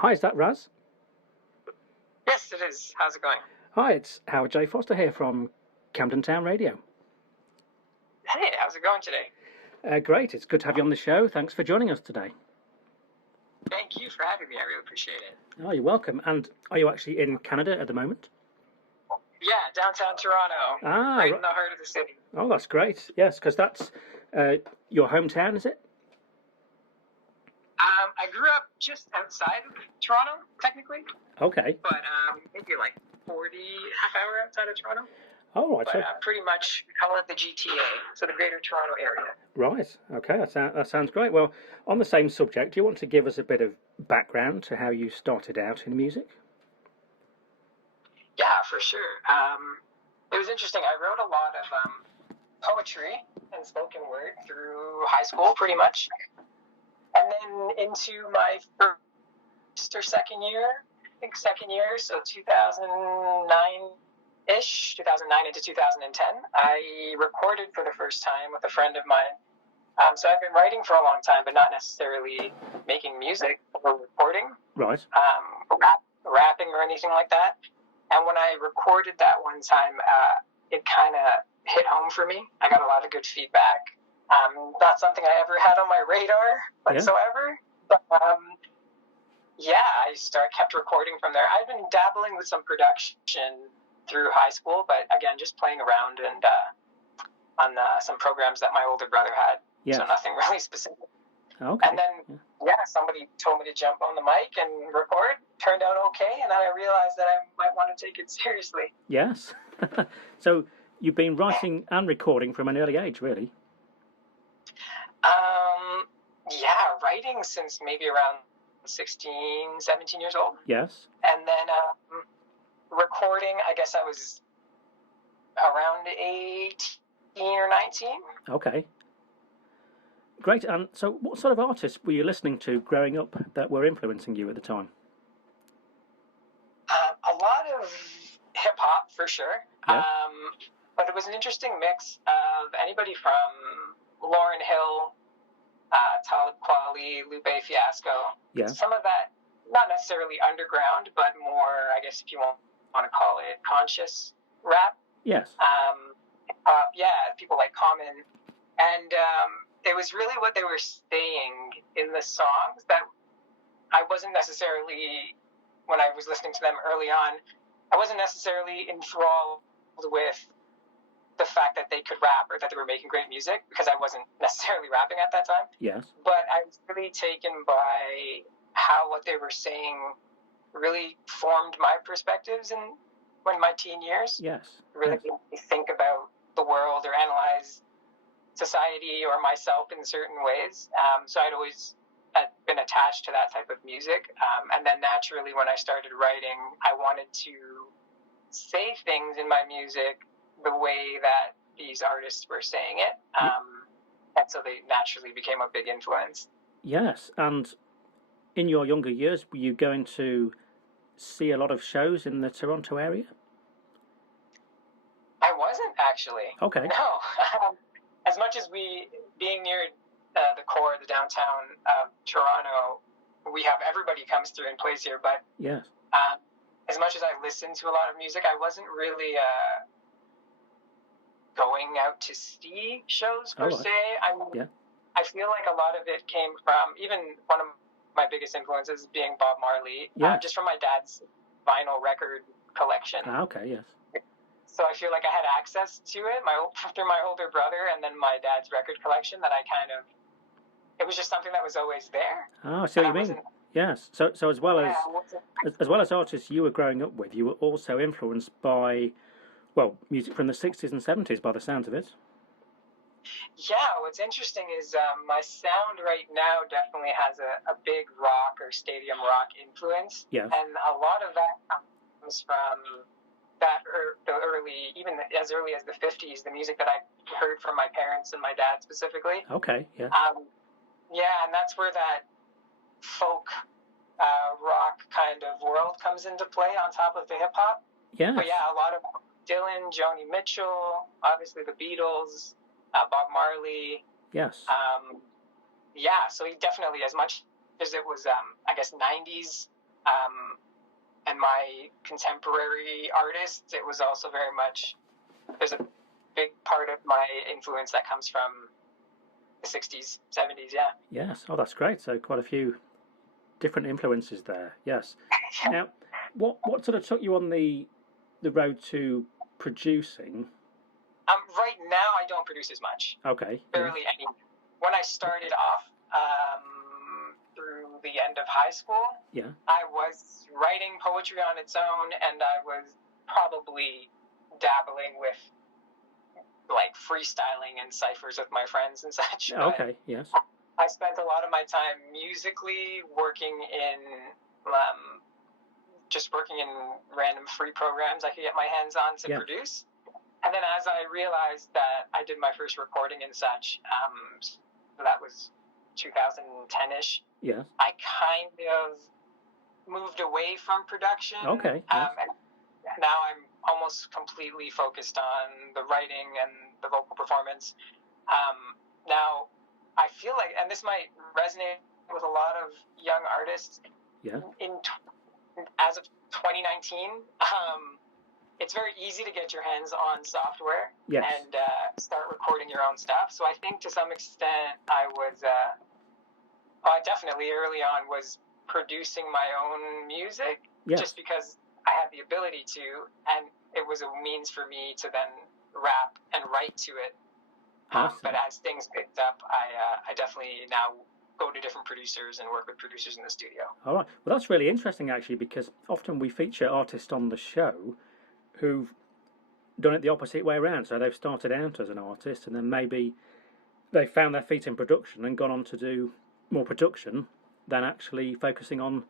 Hi, is that Raz? Yes, it is. How's it going? Hi, it's Howard J. Foster here from Camden Town Radio. Hey, how's it going today? Great, it's good to have you on the show. Thanks for joining us today. Thank you for having me. I really appreciate it. Oh, you're welcome. And are you actually in Canada at the moment? Yeah, downtown Toronto, right in the heart of the city. Oh, that's great. Yes, because that's your hometown, is it? I grew up just outside of Toronto, technically. Okay. But maybe like half hour outside of Toronto. Oh, right. But pretty much we call it the GTA, so the Greater Toronto Area. Right. Okay, that sounds great. Well, on the same subject, do you want to give us a bit of background to how you started out in music? Yeah, for sure. It was interesting. I wrote a lot of poetry and spoken word through high school, pretty much. And then into my first or second year, so 2009-ish, 2009 into 2010, I recorded for the first time with a friend of mine. So I've been writing for a long time, but not necessarily making music or recording. Right. Rapping or anything like that. And when I recorded that one time, it kind of hit home for me. I got a lot of good feedback. Not something I ever had on my radar whatsoever. Yeah. But I kept recording from there. I've been dabbling with some production through high school, but again, just playing around and on some programs that my older brother had. Yeah. So nothing really specific. Okay. And then, somebody told me to jump on the mic and record. Turned out okay, and then I realized that I might want to take it seriously. Yes. So you've been writing and recording from an early age, really? Writing since maybe around 16, 17 years old. Yes. And then recording, I guess I was around 18 or 19. Okay. Great. And so what sort of artists were you listening to growing up that were influencing you at the time? A lot of hip-hop, for sure. Yeah. But it was an interesting mix of anybody from Lauryn Hill, Talib Kweli, Lupe Fiasco. Yeah. Some of that, not necessarily underground, but more, I guess if you want to call it, conscious rap. Yes. People like Common. And it was really what they were saying in the songs that I wasn't necessarily, when I was listening to them early on, I wasn't necessarily enthralled with the fact that they could rap or that they were making great music, because I wasn't necessarily rapping at that time. Yes. But I was really taken by how what they were saying really formed my perspectives in my teen years. Yes. Really made me think about the world or analyze society or myself in certain ways. So I'd always been attached to that type of music. And then naturally, when I started writing, I wanted to say things in my music the way that these artists were saying it. And so they naturally became a big influence. Yes. And in your younger years, were you going to see a lot of shows in the Toronto area? I wasn't, actually. Okay. No. As much as being near the core of the downtown of Toronto, we have everybody comes through and plays here. But yes. As much as I listened to a lot of music, I wasn't really going out to see shows per se. I feel like a lot of it came from, even one of my biggest influences being Bob Marley, just from my dad's vinyl record collection. Okay, yes. So I feel like I had access to it through my older brother and then my dad's record collection that it was just something that was always there. Oh, I see what you mean. Yes. So as well as artists you were growing up with, you were also influenced by, music from the 60s and 70s by the sounds of it. Yeah, what's interesting is my sound right now definitely has a big rock or stadium rock influence. Yeah. And a lot of that comes from the early, even as early as the 50s, the music that I heard from my parents and my dad specifically. Okay, yeah. And that's where that folk rock kind of world comes into play on top of the hip-hop. Yeah. But yeah, a lot of Dylan, Joni Mitchell, obviously the Beatles, Bob Marley. Yes. So he definitely, as much as it was, 90s And my contemporary artists, it was also very much, there's a big part of my influence that comes from the 60s, 70s, yeah. Yes, oh, that's great. So quite a few different influences there, yes. Now, what sort of took you on the road to producing? Right now, I don't produce as much. Okay. Barely any. When I started off, through the end of high school, I was writing poetry on its own, and I was probably dabbling with like freestyling and ciphers with my friends and such. Okay, yes. I spent a lot of my time musically working in just working in random free programs I could get my hands on to produce. And then as I realized that I did my first recording and such, that was 2010-ish, I kind of moved away from production. Okay. And now I'm almost completely focused on the writing and the vocal performance. Now, I feel like, and this might resonate with a lot of young artists, as of 2019, it's very easy to get your hands on software and start recording your own stuff. So I think to some extent I was, I definitely early on was producing my own music just because I had the ability to, and it was a means for me to then rap and write to it. But as things picked up, I definitely now go to different producers and work with producers in the studio. All right. Well, that's really interesting, actually, because often we feature artists on the show who've done it the opposite way around. So they've started out as an artist, and then maybe they found their feet in production and gone on to do more production than actually focusing on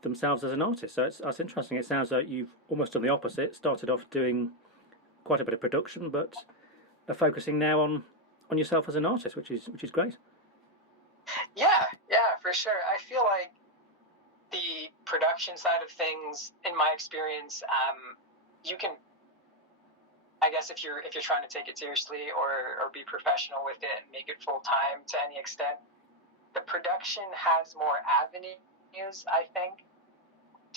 themselves as an artist. So that's interesting. It sounds like you've almost done the opposite. Started off doing quite a bit of production, but are focusing now on yourself as an artist, which is great. Yeah, for sure. I feel like the production side of things, in my experience, you can, I guess, if you're trying to take it seriously or be professional with it and make it full time to any extent, the production has more avenues, I think,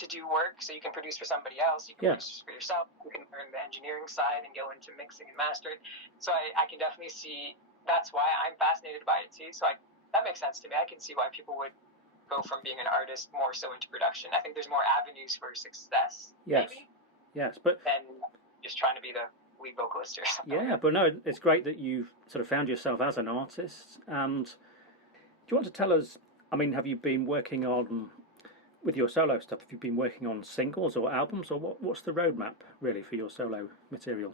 to do work. So you can produce for somebody else, you can produce for yourself, you can learn the engineering side and go into mixing and mastering. So I can definitely see, that's why I'm fascinated by it too. So that makes sense to me. I can see why people would go from being an artist more so into production. I think there's more avenues for success, maybe. Yes, but than just trying to be the lead vocalist or something. Yeah, but no, it's great that you've sort of found yourself as an artist. And do you want to tell us, I mean, have you been working on, with your solo stuff, have you been working on singles or albums, or what's the roadmap really for your solo material?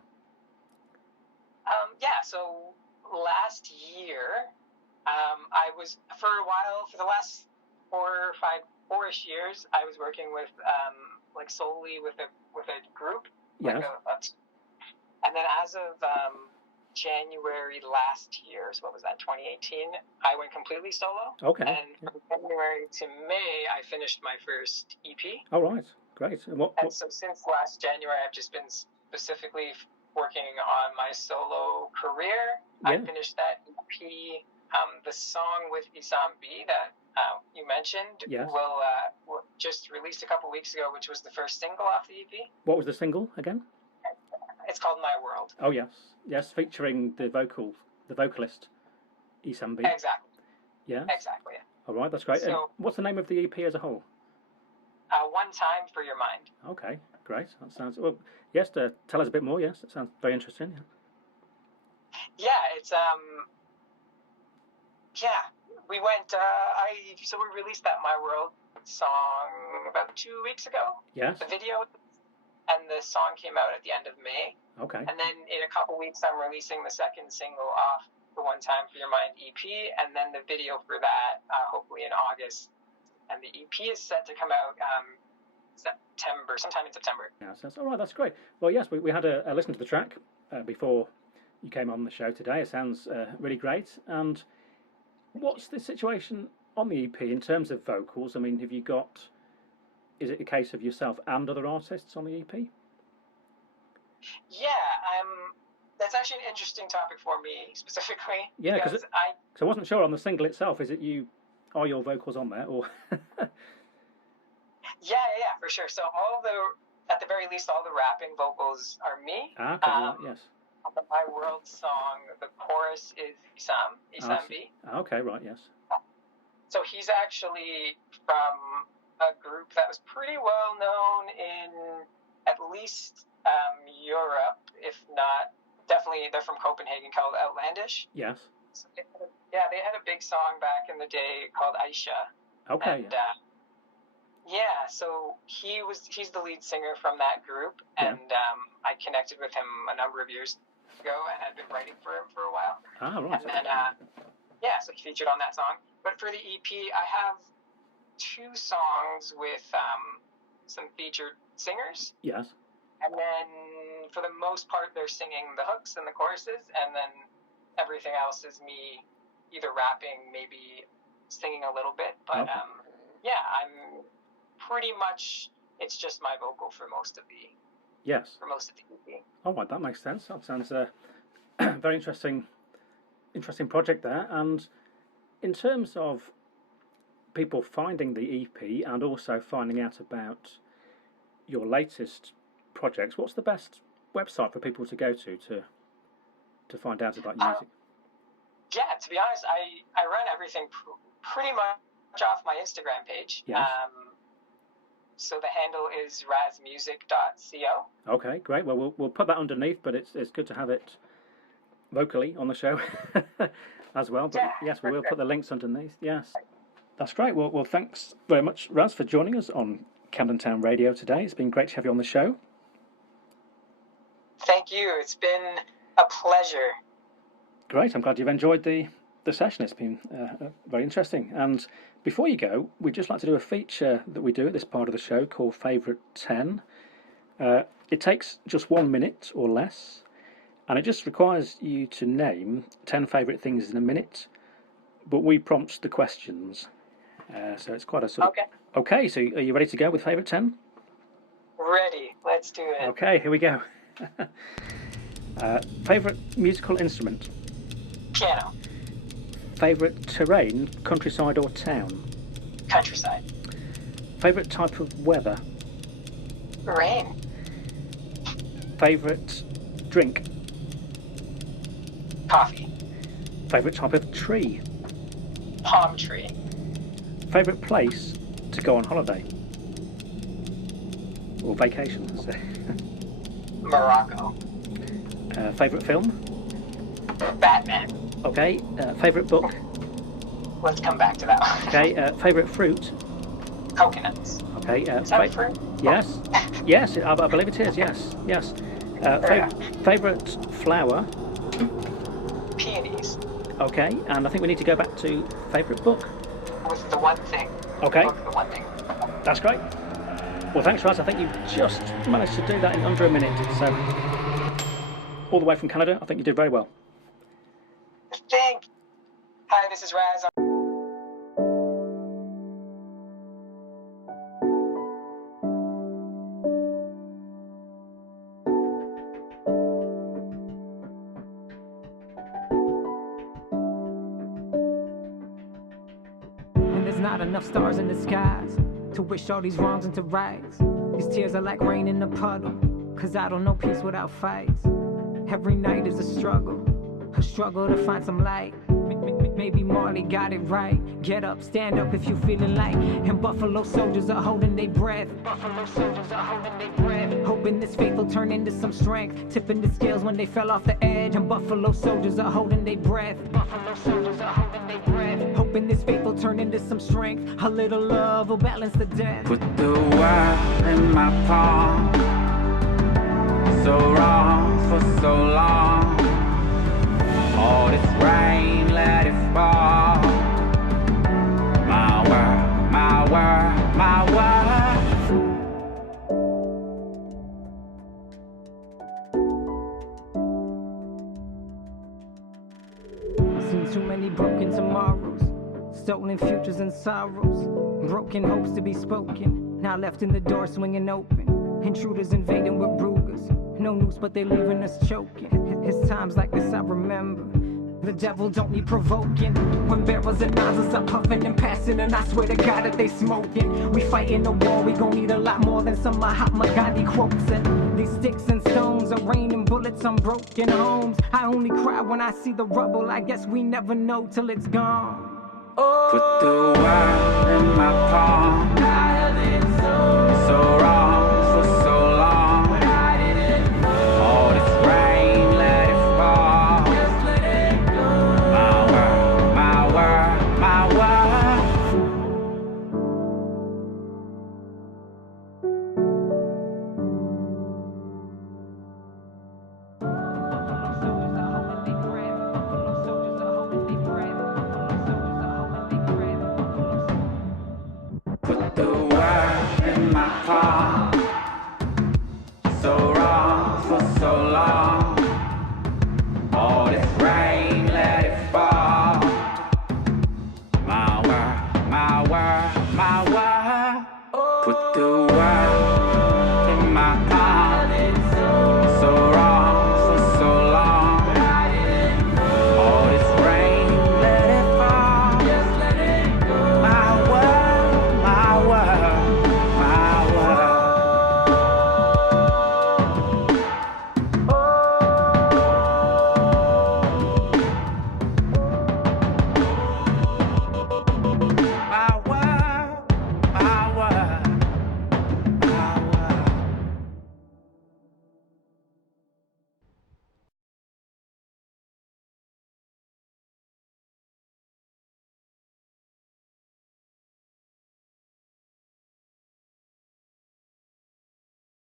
So last year, I was, for a while, for the last 4-ish years, I was working with like solely with a group. Yeah. And then as of January last year, so what was that, 2018, I went completely solo. Okay. And from January to May, I finished my first EP. All right, great. And so since last January, I've just been specifically working on my solo career. I finished that EP. The song with Isam B that you mentioned will just released a couple weeks ago, which was the first single off the EP. What was the single again? It's called My World. Oh yes, featuring the vocalist Isam B. Exactly. Yeah. Exactly. All right, that's great. So, and what's the name of the EP as a whole? One Time for Your Mind. Okay, great. That sounds well. Yes, tell us a bit more. Yes, that sounds very interesting. Yeah, it's we went. So we released that My World song about 2 weeks ago. Yes. The video and the song came out at the end of May. Okay. And then in a couple weeks, I'm releasing the second single off the One Time for Your Mind EP, and then the video for that hopefully in August. And the EP is set to come out sometime in September. Yeah, so all right, that's great. Well, yes, we had a listen to the track before you came on the show today. It sounds really great. And what's the situation on the EP in terms of vocals? I mean, have you got, is it a case of yourself and other artists on the EP? Yeah, that's actually an interesting topic for me specifically. Yeah, because I wasn't sure on the single itself, are your vocals on there? Or Yeah, for sure. So at the very least, all the rapping vocals are me. Yes. My world song, the chorus is Isam B. Okay, right, yes. So he's actually from a group that was pretty well known in at least Europe, if not, definitely they're from Copenhagen, called Outlandish. Yes. So they had a big song back in the day called Aisha. Okay. And, so he's the lead singer from that group, and I connected with him a number of years ago and had been writing for him for a while. Ah, right. And then, so he featured on that song. But for the EP, I have 2 songs with some featured singers. Yes. And then, for the most part, they're singing the hooks and the choruses, and then everything else is me either rapping, maybe singing a little bit. But, I'm pretty much, it's just my vocal for most of the EP. Oh, right, that makes sense. That sounds a very interesting project there. And in terms of people finding the EP and also finding out about your latest projects, what's the best website for people to go to find out about music? To be honest, I run everything pretty much off my Instagram page. Yes. So the handle is razmusic.co. Okay, great. Well, we'll put that underneath, but it's good to have it vocally on the show as well. But yes, we will put the links underneath. Yes, that's great. Well, thanks very much, Raz, for joining us on Camden Town Radio today. It's been great to have you on the show. Thank you. It's been a pleasure. Great. I'm glad you've enjoyed the session. It's been very interesting. And before you go, we'd just like to do a feature that we do at this part of the show called Favourite 10. It takes just 1 minute or less, and it just requires you to name 10 favourite things in a minute, but we prompt the questions. So it's quite a sort of... Okay, so are you ready to go with Favourite 10? Ready. Let's do it. Okay, here we go. Favourite musical instrument? Piano. Favourite terrain, countryside or town? Countryside. Favourite type of weather? Rain. Favourite drink? Coffee. Favourite type of tree? Palm tree. Favourite place to go on holiday? Or vacation, let's say. Morocco. Favourite film? Batman. Okay. Favourite book? Let's come back to that one. Okay. Favourite fruit? Coconuts. Okay. Is that fruit? Yes. Yes, I believe it is. Yes. Favourite flower? Peonies. Okay. And I think we need to go back to favourite book. With the one thing. Okay. The one thing. That's great. Well, thanks, Raz. I think you just managed to do that in under a minute. So, all the way from Canada, I think you did very well. Hi, this is Raz. And there's not enough stars in the skies to wish all these wrongs into rights. These tears are like rain in a puddle, 'cause I don't know peace without fights. Every night is a struggle to find some light. Maybe Marley got it right. Get up, stand up if you feeling light. And Buffalo soldiers are holding their breath. Hoping this faith will turn into some strength. Tipping the scales when they fell off the edge. And Buffalo soldiers are holding their breath. Hoping this faith will turn into some strength. A little love will balance the death. Put the world in my palm. So wrong for so long. All this rain, let it fall. My world, my world, my world. Seen too many broken tomorrows, stolen futures and sorrows, broken hopes to be spoken, now left in the door swinging open. Intruders invading with Rugers, no news but they leaving us choking. It's times like this I remember The devil don't need provoking. When barrels and nozzles are puffing and passing, and I swear to God that they smoking. We fighting the war, we gon' need a lot more than some Mahatma Gandhi quotes. And these sticks and stones are raining bullets on broken homes. I only cry when I see the rubble. I guess we never know till it's gone. Oh. Put the world in my palm. I held it so wrong for so long. But I didn't know. All this rain, let it fall. Just let it go. My world, my world, my world. Put the world in my palm.